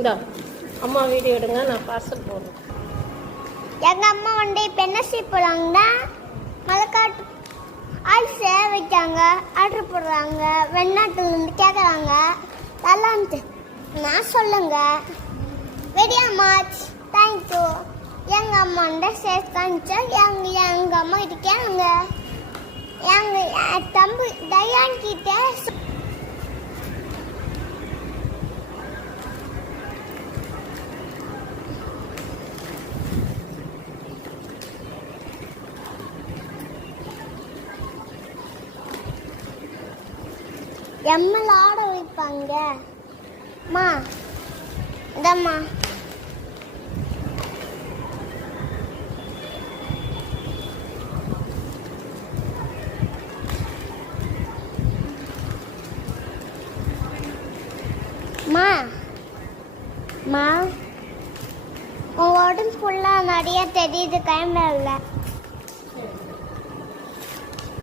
இந்தா அம்மா வீடியோ எடுங்க, நான் பார்சல் போடுறேன். எங்க அம்மா வந்து இப்போ என்ன செய்ய போறாங்கன்னா மலைக்காட்டு ஆள் சேவை வைக்காங்க, ஆர்டர் போடுறாங்க, வெளிநாட்டுலேருந்து கேட்குறாங்க. நல்லா இருந்துச்சு நான் சொல்லுங்க. Very much thank you. எங்க அம்மா வந்து சேஃப் காமிச்சா எங்க அம்மா கிட்ட கேளுங்க. எங்க தம்பி தயான் கிட்ட எம்எல் ஆட வைப்பாங்க. மா இதம்மா மா மா உன் உடம்பு ஃபுல்லாக நிறைய தெரியுது கேமரா இல்லை.